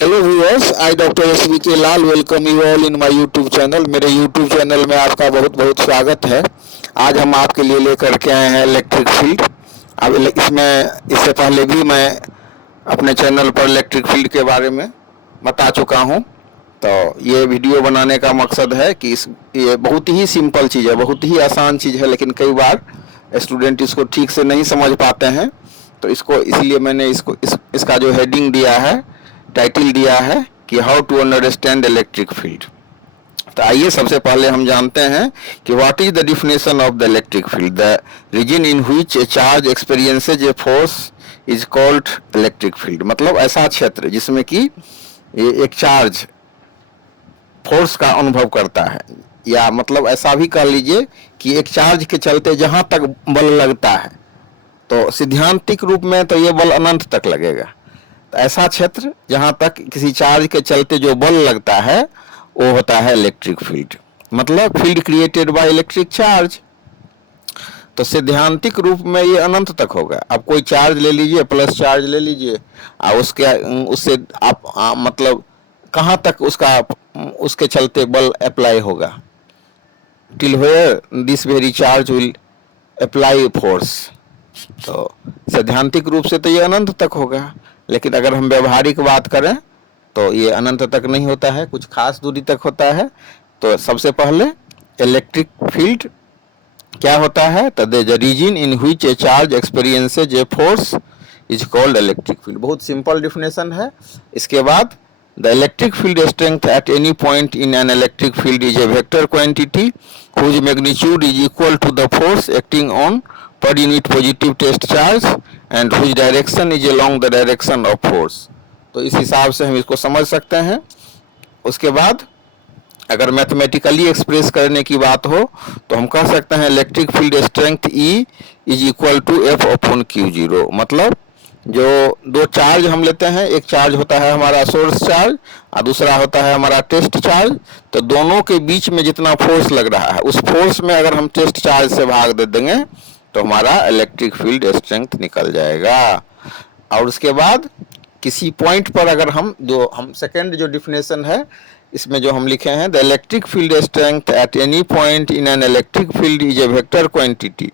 Hello viewers, I doctor S K Lal welcome you all in my YouTube channel. मेरे YouTube channel में आपका बहुत बहुत स्वागत है। आज हम आपके लिए लेकर के आए हैं इलेक्ट्रिक फील्ड। अब इससे पहले भी मैं अपने चैनल पर इलेक्ट्रिक फील्ड के बारे में बता चुका हूं। तो ये वीडियो बनाने का मकसद है कि ये बहुत ही सिंपल चीज़ है, बहुत ही आसान चीज़ है, लेकिन कई बार स्टूडेंट इसको ठीक से नहीं समझ पाते हैं। तो इसलिए मैंने इसका जो हेडिंग दिया है, टाइटल दिया है कि how to understand electric field. तो आइए सबसे पहले हम जानते हैं कि what is the definition of the electric field. The region in which a charge experiences a force is called electric field. मतलब ऐसा क्षेत्र जिसमें कि एक चार्ज फोर्स का अनुभव करता है, या मतलब ऐसा भी कह लीजिए कि एक चार्ज के चलते जहां तक बल लगता है, तो सिद्धांतिक रूप में तो ये बल अनंत तक लगेगा। तो ऐसा क्षेत्र जहां तक किसी चार्ज के चलते जो बल लगता है वो होता है इलेक्ट्रिक फील्ड। मतलब field created by electric charge. तो सिद्धांतिक रूप में ये अनंत तक होगा। अब कोई चार्ज ले लीजिए, प्लस चार्ज ले लीजिए, और उससे आप मतलब कहाँ तक उसके चलते बल अप्लाई होगा, till where this very charge will apply force. तो सैद्धांतिक रूप से तो ये अनंत तक होगा, लेकिन अगर हम व्यवहारिक बात करें तो ये अनंत तक नहीं होता है, कुछ खास दूरी तक होता है। तो सबसे पहले इलेक्ट्रिक फील्ड क्या होता है, तो the region in which a charge experiences a force is called electric field. बहुत सिंपल डिफिनेशन है। इसके बाद the electric field strength at any point in an electric field is a vector quantity whose magnitude is equal to the force acting on per unit positive test charge and whose direction is along the direction of force। तो इस हिसाब से हम इसको समझ सकते हैं। उसके बाद अगर मैथमेटिकली एक्सप्रेस करने की बात हो तो हम कह सकते हैं electric field strength E is equal to F upon Q0। मतलब जो दो चार्ज हम लेते हैं, एक चार्ज होता है हमारा सोर्स चार्ज और दूसरा होता है हमारा टेस्ट चार्ज। तो दोनों के बीच में जितना फोर्स लग रहा है, उस फोर्स में अगर हम टेस्ट चार्ज से भाग दे देंगे तो हमारा इलेक्ट्रिक फील्ड स्ट्रेंथ निकल जाएगा। और उसके बाद किसी पॉइंट पर अगर हम सेकेंड जो डिफिनेशन है इसमें जो हम लिखे हैं, the electric field strength at any point in an electric field is a vector quantity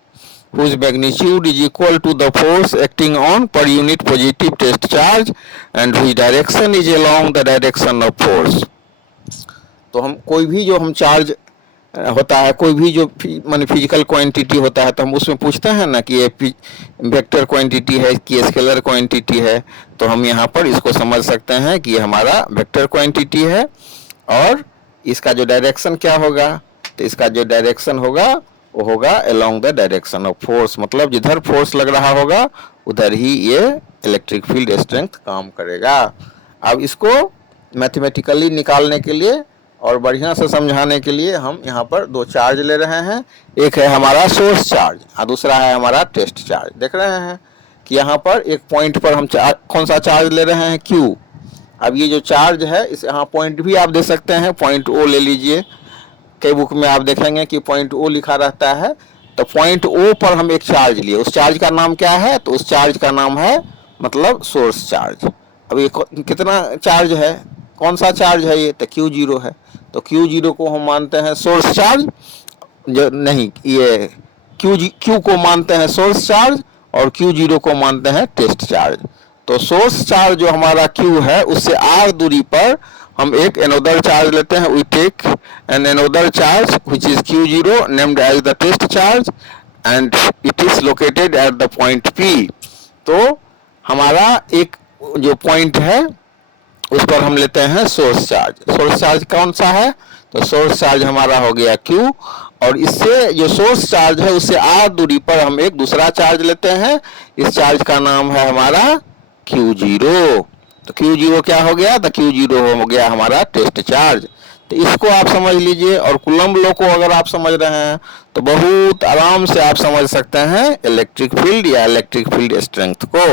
whose magnitude is equal to the force acting on per unit positive test charge and whose direction is along the direction of force। तो हम कोई भी जो हम charge होता है, कोई भी जो मान फिजिकल क्वांटिटी होता है, तो हम उसमें पूछते हैं ना कि ये वेक्टर क्वांटिटी है कि स्केलर क्वांटिटी है। तो हम यहाँ पर इसको समझ सकते हैं कि ये हमारा वेक्टर क्वांटिटी है। और इसका जो डायरेक्शन क्या होगा, तो इसका जो डायरेक्शन होगा वो होगा along the direction of force. मतलब जिधर फोर्स लग रहा होगा उधर ही ये इलेक्ट्रिक फील्ड स्ट्रेंथ काम करेगा। अब इसको मैथमेटिकली निकालने के लिए और बढ़िया से समझाने के लिए हम यहाँ पर दो चार्ज ले रहे हैं। एक है हमारा सोर्स चार्ज और दूसरा है हमारा टेस्ट चार्ज। देख रहे हैं कि यहाँ पर एक पॉइंट पर हम कौन सा चार्ज ले रहे हैं, Q। अब ये जो चार्ज है इस यहाँ पॉइंट भी आप दे सकते हैं, पॉइंट O ले लीजिए। कई बुक में आप देखेंगे कि पॉइंट O लिखा रहता है। तो पॉइंट O पर हम एक चार्ज लिए, उस चार्ज का नाम क्या है, तो उस चार्ज का नाम है मतलब सोर्स चार्ज। अब ये कितना चार्ज है, कौन सा चार्ज है ये, तो Q0 है। तो Q0 को हम मानते हैं सोर्स चार्ज, जो नहीं ये Q को मानते हैं सोर्स चार्ज और Q0 को मानते हैं टेस्ट चार्ज। तो सोर्स चार्ज जो हमारा Q है उससे R दूरी पर हम एक एनोदर चार्ज लेते हैं। We take an another charge which is Q0 named as the test charge and it is located at the point P। तो हमारा एक जो पॉइंट है उस पर हम लेते हैं सोर्स चार्ज। सोर्स चार्ज कौन सा है, तो सोर्स चार्ज हमारा हो गया Q। और इससे जो सोर्स चार्ज है उससे R दूरी पर हम एक दूसरा चार्ज लेते हैं। इस चार्ज का नाम है हमारा Q0। तो Q0 क्या हो गया, तो Q0 हो गया हमारा टेस्ट चार्ज। तो इसको आप समझ लीजिए। और कूलम्ब लॉ को अगर आप समझ रहे हैं तो बहुत आराम से आप समझ सकते हैं इलेक्ट्रिक फील्ड या इलेक्ट्रिक फील्ड स्ट्रेंथ को।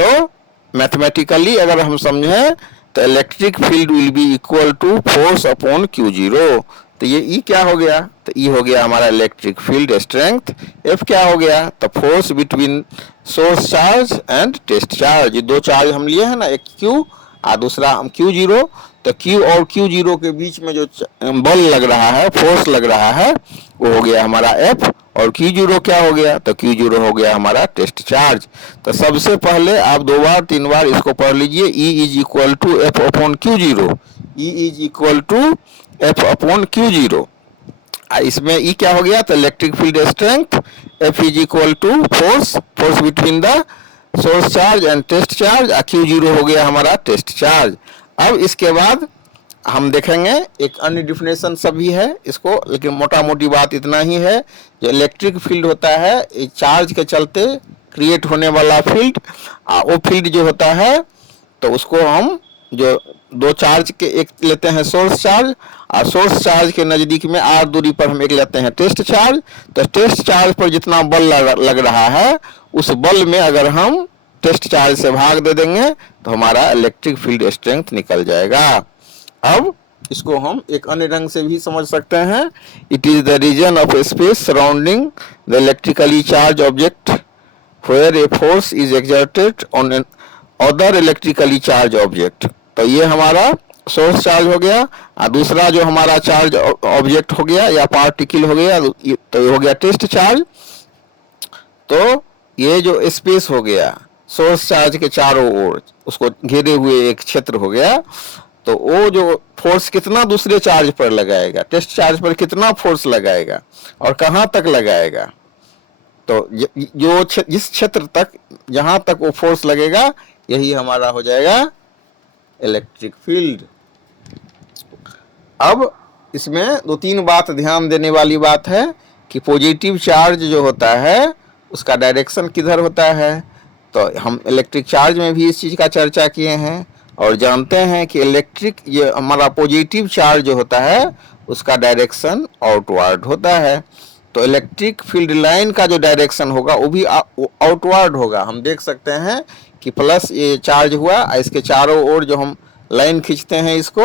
तो मैथमेटिकली अगर हम समझें तो electric field will be equal to force upon Q0। तो ये E क्या हो गया, तो E हो गया हमारा इलेक्ट्रिक फील्ड स्ट्रेंथ। F क्या हो गया, तो force between source charge and test charge. ये दो चार्ज हम लिए हैं ना, एक Q और दूसरा Q0, तो Q और Q0 के बीच में जो बल लग रहा है, फोर्स लग रहा है, वो हो गया हमारा F। और Q0 क्या हो गया, तो Q0 हो गया हमारा टेस्ट चार्ज। तो सबसे पहले आप 2 बार 3 बार इसको पढ़ लीजिए, E is equal to F upon Q0, E is equal to F upon Q0। इसमें E क्या हो गया, तो electric field strength, F is equal to force, force between the source charge and test charge, Q0 हो गया हमारा test charge. अब इसके बाद हम देखेंगे एक अन्य डिफिनेशन सभी है इसको, लेकिन मोटा मोटी बात इतना ही है, जो इलेक्ट्रिक फील्ड होता है चार्ज के चलते क्रिएट होने वाला फील्ड, वो फील्ड जो होता है तो उसको हम जो दो चार्ज के एक लेते हैं सोर्स चार्ज, और सोर्स चार्ज के नज़दीक में r दूरी पर हम एक लेते हैं टेस्ट चार्ज। तो टेस्ट चार्ज पर जितना बल लग रहा है, उस बल में अगर हम टेस्ट चार्ज से भाग दे देंगे तो हमारा इलेक्ट्रिक फील्ड स्ट्रेंथ निकल जाएगा। अब इसको हम एक अन्य रंग से भी समझ सकते हैं, it is the region of space surrounding the electrically charge object where a force is exerted on an other electrically charge object. तो ये हमारा सोर्स चार्ज हो गया, और दूसरा जो हमारा चार्ज ऑब्जेक्ट हो गया या पार्टिकल हो गया, तो ये हो गया टेस्ट चार्ज। तो ये जो स्पेस हो गया सोर्स चार्ज के चारों ओर उसको घेरे हुए एक क्षेत्र हो गया, तो वो जो फोर्स कितना दूसरे चार्ज पर लगाएगा, टेस्ट चार्ज पर कितना फोर्स लगाएगा और कहाँ तक लगाएगा, तो जो जिस क्षेत्र तक जहाँ तक वो फोर्स लगेगा यही हमारा हो जाएगा इलेक्ट्रिक फील्ड। अब इसमें 2-3 बात ध्यान देने वाली बात है कि पॉजिटिव चार्ज जो होता है उसका डायरेक्शन किधर होता है। तो हम इलेक्ट्रिक चार्ज में भी इस चीज़ का चर्चा किए हैं और जानते हैं कि इलेक्ट्रिक ये हमारा पॉजिटिव चार्ज जो होता है उसका डायरेक्शन आउटवर्ड होता है। तो इलेक्ट्रिक फील्ड लाइन का जो डायरेक्शन होगा वो भी आउटवर्ड होगा। हम देख सकते हैं कि प्लस ये चार्ज हुआ, इसके चारों ओर जो हम लाइन खींचते हैं इसको,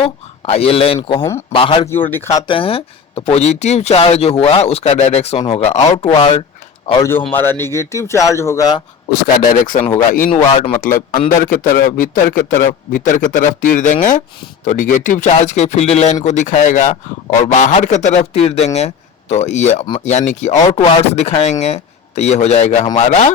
ये लाइन को हम बाहर की ओर दिखाते हैं, तो पॉजिटिव चार्ज जो हुआ उसका डायरेक्शन होगा आउटवर्ड, और जो हमारा निगेटिव चार्ज होगा उसका डायरेक्शन होगा इनवर्ड, मतलब अंदर के तरफ, भीतर के तरफ तीर देंगे तो निगेटिव चार्ज के फील्ड लाइन को दिखाएगा, और बाहर के तरफ तीर देंगे तो ये यानी कि आउटवर्ड्स दिखाएंगे, तो ये हो जाएगा हमारा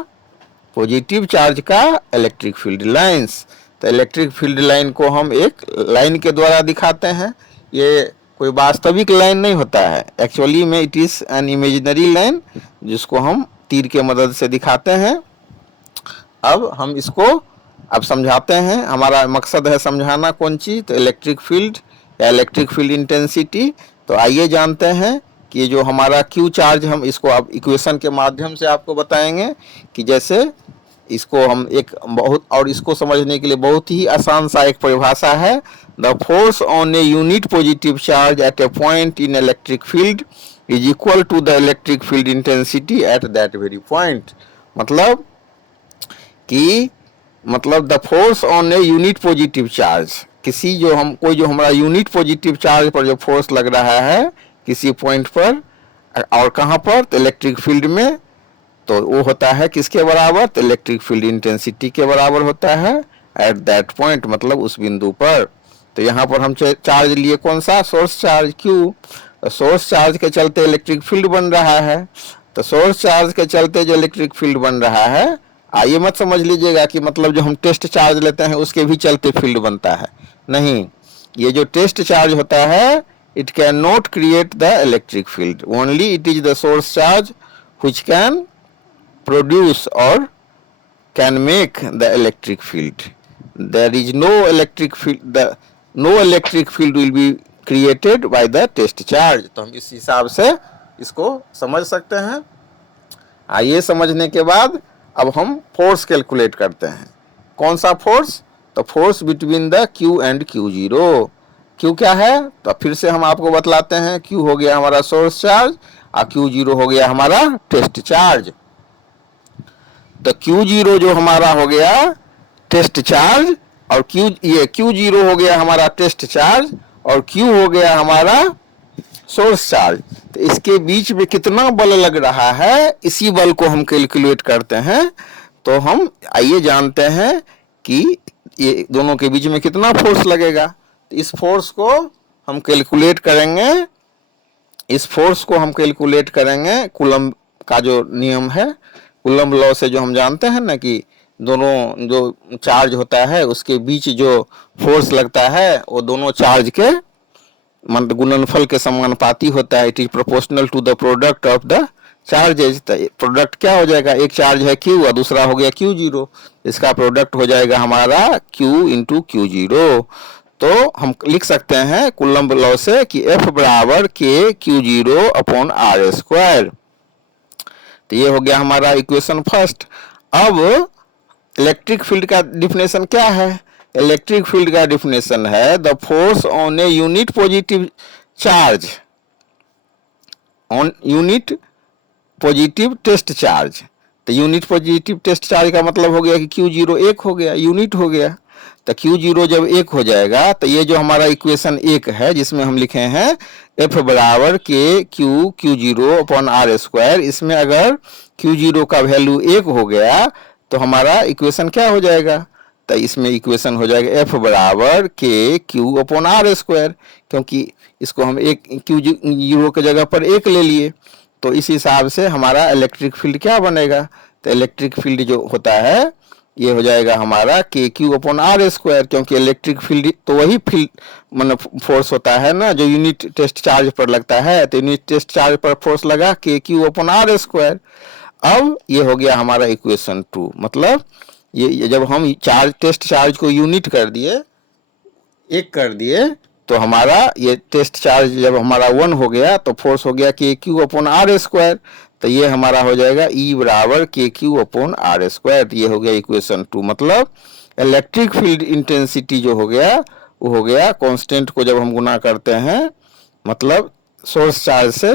पॉजिटिव चार्ज का इलेक्ट्रिक फील्ड लाइंस। तो इलेक्ट्रिक फील्ड लाइन को हम एक लाइन के द्वारा दिखाते हैं, ये कोई वास्तविक लाइन नहीं होता है, एक्चुअली में it is an imaginary line जिसको हम तीर के मदद से दिखाते हैं। अब हम इसको अब समझाते हैं, हमारा मकसद है समझाना कौन चीज़, तो इलेक्ट्रिक फील्ड या इलेक्ट्रिक फील्ड इंटेंसिटी। तो आइए जानते हैं कि जो हमारा क्यू चार्ज, हम इसको अब इक्वेशन के माध्यम से आपको बताएंगे कि जैसे इसको हम एक बहुत, और इसको समझने के लिए बहुत ही आसान सा एक परिभाषा है, the force on a unit positive charge at a point in electric field is equal to the electric field intensity at that very point. मतलब कि the force on a unit positive charge, किसी जो हम कोई जो हमारा unit positive charge पर जो फोर्स लग रहा है किसी पॉइंट पर, और कहाँ पर, तो इलेक्ट्रिक फील्ड में, तो वो होता है किसके बराबर, तो इलेक्ट्रिक फील्ड इंटेंसिटी के बराबर होता है एट दैट पॉइंट, मतलब उस बिंदु पर। तो यहाँ पर हम चार्ज लिए कौन सा, सोर्स चार्ज Q। तो सोर्स चार्ज के चलते इलेक्ट्रिक फील्ड बन रहा है, तो सोर्स चार्ज के चलते जो इलेक्ट्रिक फील्ड बन रहा है, आइए मत समझ लीजिएगा कि मतलब जो हम टेस्ट चार्ज लेते हैं उसके भी चलते फील्ड बनता है, नहीं। ये जो टेस्ट चार्ज होता है it cannot create the electric field, only it is the source charge which can produce or can make the electric field. There is no electric field, no electric field will be created by the test charge। तो हम इस हिसाब से इसको समझ सकते हैं। आइए समझने के बाद अब हम फोर्स कैलकुलेट करते हैं। कौन सा फोर्स, तो force between the Q and Q0। Q क्या है, तो फिर से हम आपको बतलाते हैं, Q हो गया हमारा सोर्स चार्ज और Q0 हो गया हमारा टेस्ट चार्ज। तो Q0 जो हमारा हो गया टेस्ट चार्ज, और Q0 हो गया हमारा टेस्ट चार्ज, और Q हो गया हमारा सोर्स चार्ज। तो इसके बीच में कितना बल लग रहा है, इसी बल को हम कैलकुलेट करते हैं। तो हम आइए जानते हैं कि ये दोनों के बीच में कितना फोर्स लगेगा। तो इस फोर्स को हम कैलकुलेट करेंगे, इस फोर्स को हम कैलकुलेट करेंगे कूलम्ब का जो नियम है, कूलम्ब लॉ से जो हम जानते हैं ना कि दोनों जो चार्ज होता है उसके बीच जो फोर्स लगता है वो दोनों चार्ज के मतलब गुणनफल के समानुपाती होता है। It is proportional to the product of the charges. तो प्रोडक्ट क्या हो जाएगा, एक चार्ज है Q और दूसरा हो गया Q0, इसका प्रोडक्ट हो जाएगा हमारा Q इंटू Q0। तो हम लिख सकते हैं कूलम्ब लॉ से कि F बराबर K Q0 upon R square. तो ये हो गया हमारा इक्वेशन फर्स्ट। अब इलेक्ट्रिक फील्ड का डिफिनेशन क्या है, इलेक्ट्रिक फील्ड का डिफिनेशन है the force on a unit positive charge on unit positive test charge. तो यूनिट पॉजिटिव टेस्ट चार्ज का मतलब हो गया कि Q0 1 हो गया, यूनिट हो गया। तो Q0 जब 1 हो जाएगा तो ये जो हमारा इक्वेशन 1 है जिसमें हम लिखे हैं F बराबर K Q0 upon R square, इसमें अगर Q0 का वैल्यू 1 हो गया तो हमारा इक्वेशन क्या हो जाएगा, तो इसमें इक्वेशन हो जाएगा F बराबर K Q upon R square, क्योंकि इसको हम एक Q0 के जगह पर 1 ले लिए। तो इस हिसाब से हमारा इलेक्ट्रिक फील्ड क्या बनेगा, तो इलेक्ट्रिक फील्ड जो होता है ये हो जाएगा हमारा के क्यू अपॉन आर स्क्वायर, क्योंकि इलेक्ट्रिक फील्ड तो वही फील्ड मतलब फोर्स होता है ना जो यूनिट टेस्ट चार्ज पर लगता है। तो यूनिट टेस्ट चार्ज पर फोर्स लगा के क्यू अपॉन आर स्क्वायर। अब ये हो गया हमारा इक्वेशन 2। मतलब ये जब हम चार्ज टेस्ट चार्ज को यूनिट कर दिए, 1 कर दिए, तो हमारा ये टेस्ट चार्ज जब हमारा 1 हो गया तो फोर्स हो गया के क्यू अपॉन आर स्क्वायर। तो ये हमारा हो जाएगा E बराबर k q upon r square. ये हो गया इक्वेशन 2। मतलब इलेक्ट्रिक फील्ड इंटेंसिटी जो हो गया वो हो गया कांस्टेंट को जब हम गुना करते हैं मतलब सोर्स चार्ज से,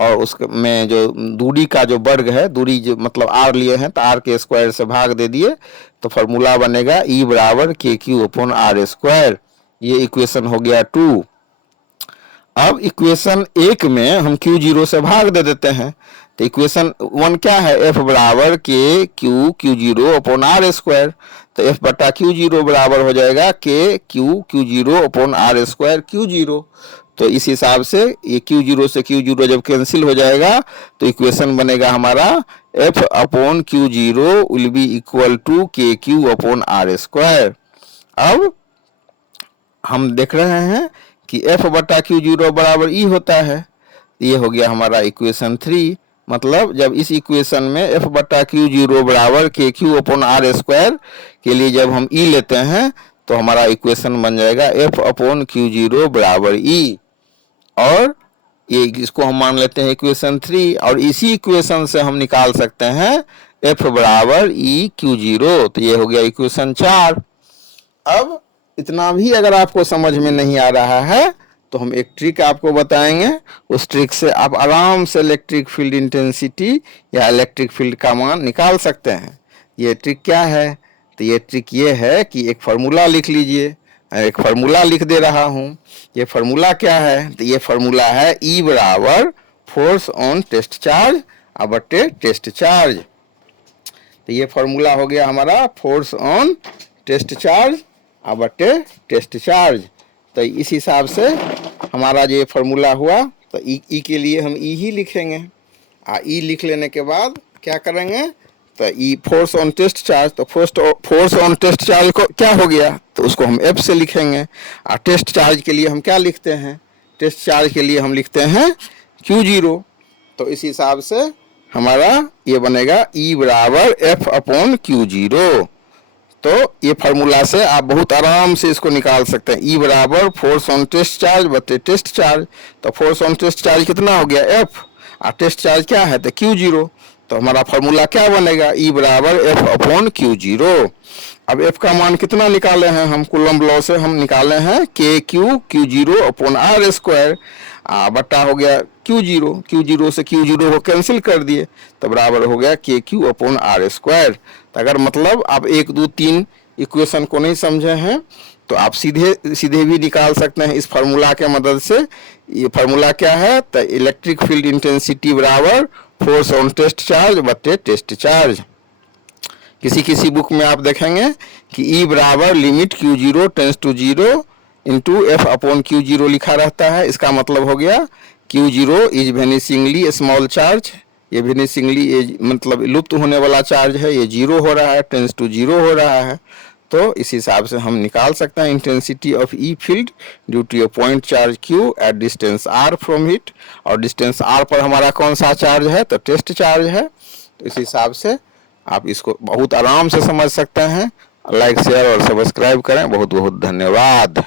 और उसमें जो दूरी का जो वर्ग है, दूरी जो मतलब r लिए हैं तो r के स्क्वायर से भाग दे दिए, तो फार्मूला बनेगा E बराबर k q upon r square. ये इक्वेशन हो गया 2। अब इक्वेशन 1 में हम Q0 से भाग दे देते हैं। तो इक्वेशन 1 क्या है, F बराबर k q Q0 upon r square. तो F बटा Q0 बराबर हो जाएगा के q Q0 upon r square Q0। तो इस हिसाब से ये Q0 से Q0 जब कैंसिल हो जाएगा तो इक्वेशन बनेगा हमारा F upon Q0 will be equal to k q upon r square. अब हम देख रहे हैं कि F बटा Q0 बराबर E होता है। ये हो गया हमारा इक्वेशन 3। मतलब जब इस इक्वेशन में F बटा Q0 बराबर k q upon r square के लिए जब हम E लेते हैं तो हमारा इक्वेशन बन जाएगा F अपॉन Q0 बराबर E, और ये इसको हम मान लेते हैं इक्वेशन 3, और इसी इक्वेशन से हम निकाल सकते हैं F बराबर E Q0। तो ये हो गया इक्वेशन 4। अब इतना भी अगर आपको समझ में नहीं आ रहा है तो हम एक ट्रिक आपको बताएंगे, उस ट्रिक से आप आराम से इलेक्ट्रिक फील्ड इंटेंसिटी या इलेक्ट्रिक फील्ड का मान निकाल सकते हैं। ये ट्रिक क्या है, तो ये ट्रिक ये है कि एक फार्मूला लिख लीजिए। एक फार्मूला लिख दे रहा हूँ। ये फार्मूला क्या है, तो ये फार्मूला है E बराबर फोर्स ऑन टेस्ट चार्ज बटे टेस्ट चार्ज। तो ये फार्मूला हो गया हमारा फोर्स ऑन टेस्ट चार्ज बटे टेस्ट चार्ज। तो इस हिसाब से हमारा जो फार्मूला हुआ तो ई के लिए हम ई ही लिखेंगे। ई लिख लेने के बाद क्या करेंगे, तो E force on test charge, तो फोर्स ऑन टेस्ट चार्ज को क्या हो गया तो उसको हम F से लिखेंगे। और टेस्ट चार्ज के लिए हम क्या लिखते हैं, टेस्ट चार्ज के लिए हम लिखते हैं Q0। तो इस हिसाब से हमारा ये बनेगा E बराबर F अपॉन Q0। तो ये फार्मूला से आप बहुत आराम से इसको निकाल सकते हैं। E बराबर फोर्स ऑन टेस्ट चार्ज बटे टेस्ट चार्ज। तो फोर्स ऑन टेस्ट चार्ज कितना हो गया F, और टेस्ट चार्ज क्या है तो Q0। तो हमारा फार्मूला क्या बनेगा, E बराबर F अपॉन Q0। अब F का मान कितना निकाले हैं हम, कूलम्ब लॉ से हम निकाले हैं के q Q0 upon r square बट्टा हो गया Q0। Q0 से Q0 को कैंसिल कर दिए तो बराबर हो गया के क्यू अपॉन आर स्क्वायर। तो अगर मतलब आप 1 2 3 इक्वेशन को नहीं समझे हैं तो आप सीधे भी निकाल सकते हैं इस फार्मूला के मदद से। ये फार्मूला क्या है, तो इलेक्ट्रिक फील्ड इंटेंसिटी बराबर फोर्स ऑन टेस्ट चार्ज बटे टेस्ट चार्ज। किसी किसी बुक में आप देखेंगे कि ई बराबर limit Q0 tends to 0 into F upon Q0 लिखा रहता है। इसका मतलब हो गया Q0 इज वेनिसिंगली स्मॉल चार्ज, ये वेनिसिंगली मतलब लुप्त होने वाला चार्ज है, ये 0 हो रहा है, टेंस टू 0 हो रहा है। तो इस हिसाब से हम निकाल सकते हैं intensity of E field due to a point charge Q at distance r from it. और डिस्टेंस r पर हमारा कौन सा चार्ज है, तो टेस्ट चार्ज है। तो इस हिसाब से आप इसको बहुत आराम से समझ सकते हैं। लाइक शेयर और सब्सक्राइब करें। बहुत बहुत धन्यवाद।